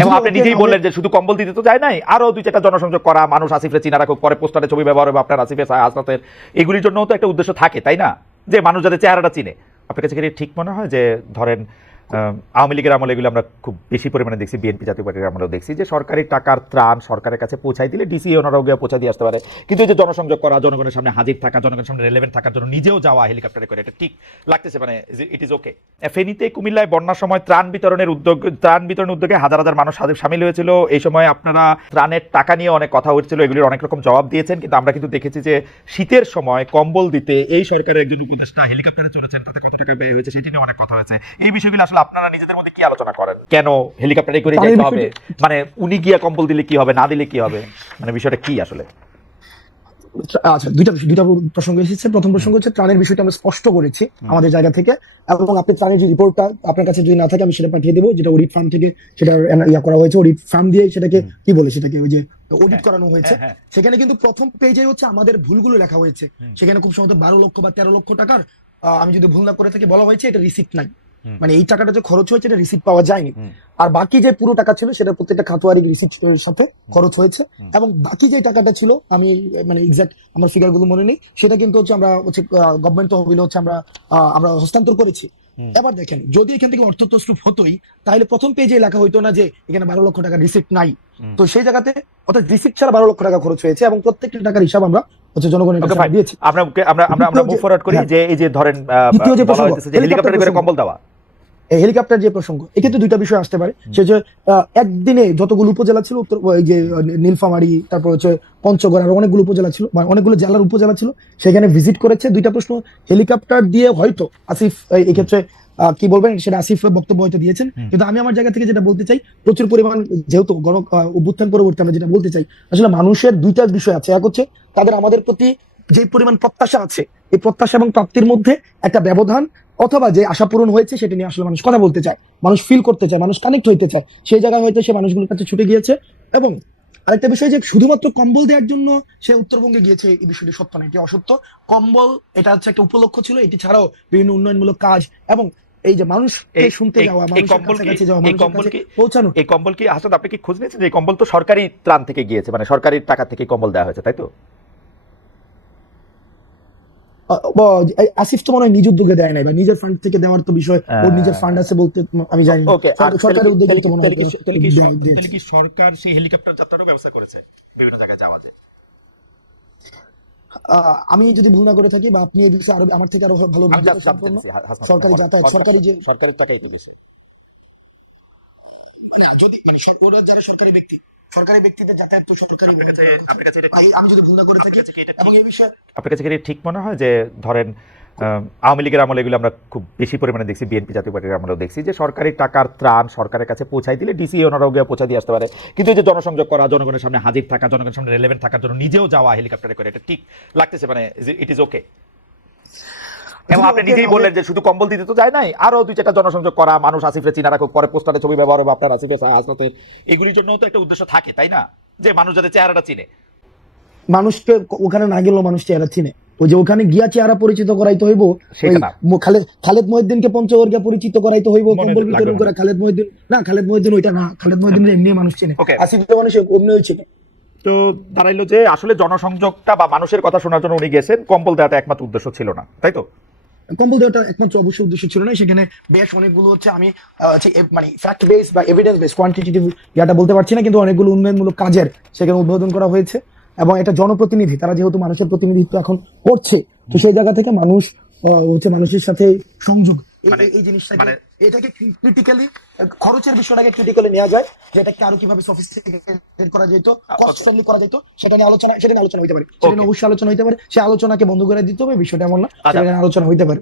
এবং আপনি নিজেই বললেন যে শুধু কম্বল দিতে তো যায় নাই আরও দুই চারটা জনসংযোগ করা মানুষ আসিফের চিনা রাখুক পরে পোস্টারে ছবি ব্যবহার হবে আপনার আসিফের হাসনাতের। এগুলির জন্যও তো একটা উদ্দেশ্য থাকে তাই না? যে মানুষ যাতে চেহারাটা চিনে। আপনার কাছে ঠিক মনে হয় যে ধরেন আওয়ামী লীগের আমলে এগুলো আমরা খুব বেশি পরিমাণে দেখছি, বিএনপি জাতীয় পার্টির আমলেও দেখছি যে সরকারি টাকার ত্রাণ সরকারের কাছে পৌঁছাই দিলে ডিসি ওনারাও গিয়ে পৌঁছাই দিয়ে আসতে পারে। কিন্তু যে জনসংযোগ করা, জনগণের সামনে হাজির থাকা, জনগণের সামনে রেলেভেন্ট থাকার জন্য নিজেও যাওয়া হেলিকপ্টারে করে, এটা ঠিক লাগতেছে মানে ইট ইজ ওকে ফেনীতে কুমিল্লায় বন্যার সময় ত্রাণ বিতরণের উদ্যোগ, ত্রাণ বিতরণের উদ্যোগে হাজার হাজার মানুষ সামিল হয়েছিল। এই সময় আপনারা ত্রাণের টাকা নিয়ে অনেক কথা হচ্ছিল, এগুলির অনেক রকম জবাব দিয়েছেন, কিন্তু আমরা কিন্তু দেখেছি যে শীতের সময় কম্বল দিতে এই সরকারের একজন উপদেষ্টা হেলিকপ্টারে চলেছেন, তাতে কত টাকা ব্যয় হয়েছে সেটি নিয়ে অনেক কথা হয়েছে। এই বিষয়গুলো আসলে আপনারা নিজেদের মধ্যে কি আলোচনা করেন? কেন হেলিকপ্টারে করে যেতে হবে? মানে উনি গিয়া কম্বল দিলে কি হবে না দিলে কি হবে? মানে বিষয়টা কি আসলে? আচ্ছা দুইটা দুইটা প্রসঙ্গ এসেছে। প্রথম প্রসঙ্গ হচ্ছে ত্রাণের বিষয়টা আমরা স্পষ্ট করেছি আমাদের জায়গা থেকে এবং আপনি ত্রাণের যে রিপোর্টটা আপনার কাছে যদি না থাকে আমি সেটা পাঠিয়ে দেবো যেটা অডিট ফার্ম থেকে সেটা ইয়া করা হয়েছে। অডিট ফার্ম দিয়ে সেটাকে কি বলে সেটাকে ওই যে অডিট করানো হয়েছে। হ্যাঁ, হ্যাঁ। সেখানে কিন্তু প্রথম পেজে হচ্ছে আমাদের ভুলগুলো লেখা হয়েছে। সেখানে খুব সম্ভবত বারো লক্ষ বা তেরো লক্ষ টাকার আহ, আমি যদি ভুল না করে থাকি বলা হয়েছে এটা রিসিপ্ট নাই। মানে এই টাকাটা যে খরচ হয়েছে এটা রিসিপ্ট পাওয়া যায়নি। আর বাকি যে পুরো টাকা ছিল সেটা প্রত্যেকটা খাতোয়ারি রিসিপ্টের সাথে খরচ হয়েছে। এবং বাকি যে টাকাটা ছিল আমি মানে এক্সাক্ট আমার ফিগারগুলো মনে নেই সেটা কিন্তু হচ্ছে আমরা হচ্ছে গভর্নমেন্ট তহবিলে হচ্ছে আমরা আমরা হস্তান্তর করেছি। এবার দেখেন যদি এখান থেকে অর্থ তসরুপ হতোই তাহলে প্রথম পেজে লেখা হইতো না যে এখানে বারো লক্ষ টাকা রিসিপ্ট নাই। তো সেই জায়গাতে অর্থাৎ রিসিপ্ট ছাড়া বারো লক্ষ টাকা খরচ হয়েছে এবং প্রত্যেকটা টাকার হিসাব আমরা হচ্ছে জনগণের কাছে দিয়েছি। আমরা আমরা আমরা মুভ ফরওয়ার্ড করি হ্যাঁ। যে এই যে ধরেন দ্বিতীয় যে প্রসঙ্গ, হেলিকপ্টারে করে কম্বল দেওয়া। হেলিকপ্টার যে প্রসঙ্গ এক্ষেত্রে দুইটা বিষয় আসতে পারে। সে যে একদিনে যতগুলো উপজেলা ছিল উত্তর এই যে নীলফামারী তারপর হচ্ছে পঞ্চগড় আর অনেকগুলো উপজেলা ছিল মানে অনেকগুলো জেলার উপজেলা ছিল সেখানে ভিজিট করেছে দুইটা প্রশ্ন। হেলিকপ্টার দিয়ে হয়তো আসিফ এই- এই ক্ষেত্রে কি বলবেন? সেটা আসিফ বক্তব্য হয়তো দিয়েছেন। কিন্তু আমি আমার জায়গা থেকে যেটা বলতে চাই প্রচুর পরিমাণ যেহেতু গণ অভ্যুত্থান পরবর্তী আমরা যেটা বলতে চাই আসলে মানুষের দুইটা বিষয় আছে। এক হচ্ছে তাদের আমাদের প্রতি যে পরিমাণ প্রত্যাশা আছে এই প্রত্যাশা এবং প্রাপ্তির মধ্যে একটা ব্যবধান অথবা যে আশা পূরণ হয়েছে সেটা নিয়ে আসলে মানুষ কথা বলতে চায় মানুষ ফিল করতে চায় মানুষ কানেক্ট হইতে চায়। সেই জায়গায় হয়তো সে মানুষগুলোর কাছে ছুটে গিয়েছে এবং আরেকটা বিষয় যে শুধুমাত্র কম্বল দেওয়ার জন্য সে উত্তরবঙ্গে গিয়েছে এই বিষয়টি সত্য না এটি অসত্য। কম্বল এটা হচ্ছে একটা উপলক্ষ ছিল এটি ছাড়াও বিভিন্ন উন্নয়নমূলক কাজ এবং এই যে মানুষ এই- শুনতে যাওয়া এই কম্বল কি- যাওয়া এই কম্বল কি- পৌঁছানো। এই কম্বল কি হাসান আপনি কি খোঁজ নিয়েছেন যে কম্বল তো সরকারি ত্রাণ থেকে গিয়েছে মানে সরকারি টাকা থেকে কম্বল দেওয়া হয়েছে তাই তো? আসিফ তো মনে হয় নিজ উদ্যোগে দেয় নাই বা নিজের ফান্ড থেকে দেওয়ার তো বিষয় ওর নিজের আহ, ফান্ড আছে বলতে আমি জানি না। সরকারের উদ্যোগে তো মনে হয় কি সরকার সেই হেলিকপ্টার যাত্রারও ব্যবস্থা করেছে বিভিন্ন জায়গায় যাওয়া যায় আহ, আমি যদি ভুল না করে থাকি বা আপনি এই বিষয়ে আরও আমার থেকে আরও ভালো সরকারি যাতায়াত সরকারি যে সরকারি টাকাই তো বিষয় মানে যদি মানে যারা সরকারি ব্যক্তি সরকারি ব্যক্তিদের যাতায়াত তো সরকারি আমি- যদি ভুল না করে থাকি এবং এই বিষয়ে আপনার কাছে কি এটা ঠিক মনে হয় যে ধরেন আওয়ামী লীগের আমলে এগুলো আমরা খুব বেশি পরিমাণে দেখছি বিএনপি জাতীয় পার্টির আমলেও দেখছি যে সরকারি টাকার ত্রাণ সরকারের কাছে পৌঁছাই দিলে ডিসি ওনারাও গিয়ে পৌঁছাই দিয়ে আসতে পারে। কিন্তু যে জনসংযোগ করা জনগণের সামনে হাজির থাকা জনগণের সামনে রেলেভেন্ট থাকার জন্য নিজেও যাওয়া হেলিকপ্টারে করে এটা ঠিক লাগতেছে মানে ইট ইজ ওকে এবং আপনি নিজেই বললেন যে শুধু কম্বল দিতে তো যায় নাই আরও দুই চারটা জনসংযোগ করা মানুষ আসিফের চিনা রাখুক পরে পোস্টারে ছবি ব্যবহার হবে আপনার এগুলির জন্য তো একটা উদ্দেশ্য থাকে তাই না? যে মানুষ যাতে চেহারাটা চিনে। মানুষকে ওখানে না গেলেও মানুষ চেহারা চিনে। ওই যে ওখানে গিয়া চেহারা পরিচিত করাইতে হইব খালেদ খালেদ মহিউদ্দিনকে পরিচিত করাইতে হইব কম্বল বিতরণ করা খালেদ মহিউদ্দিন না খালেদ মহিউদ্দিন ওইটা না খালেদ মহিউদ্দিন এমনি মানুষ চিনে. আসিফ মানুষ অমনি হয়েছিল তো দাঁড়াইলো যে আসলে জনসংযোগটা বা মানুষের কথা শোনার জন্য উনি গেছেন কম্বল দেওয়াটা একমাত্র উদ্দেশ্য ছিল না তাই তো? কম্বল দেওয়াটা একমাত্র অবশ্যই উদ্দেশ্য ছিল না সেখানে বেশ অনেকগুলো হচ্ছে আমি মানে ফ্যাক্ট বেস বা এভিডেন্স বেস কোয়ান্টিটেটিভ ইয়াটা বলতে পারছি না কিন্তু অনেকগুলো উন্নয়নমূলক কাজের সেখানে উদ্বোধন করা হয়েছে। এবং এটা জনপ্রতিনিধি তারা যেহেতু মানুষের প্রতিনিধিত্ব এখন করছে তো সেই জায়গা থেকে মানুষ হচ্ছে মানুষের সাথে সংযোগ এই- মানে- এই- জিনিসটাকে মানে- এটাকে ক্রিটিক্যালি খরচের বিষয়টাকে ক্রিটিক্যালি নেওয়া যায় যে এটাকে আরও কীভাবে সফিস্টিকেটেড করা যেত কস্ট ফ্রেন্ডলি করা যেত সেটা নিয়ে আলোচনা সেটা নিয়ে আলোচনা হইতে পারে। সেটা নিয়ে অবশ্যই আলোচনা হইতে পারে সে আলোচনাকে বন্ধ করে দিতে হবে বিষয়টা এমন না আচ্ছা। সেটা নিয়ে আলোচনা হইতে পারে।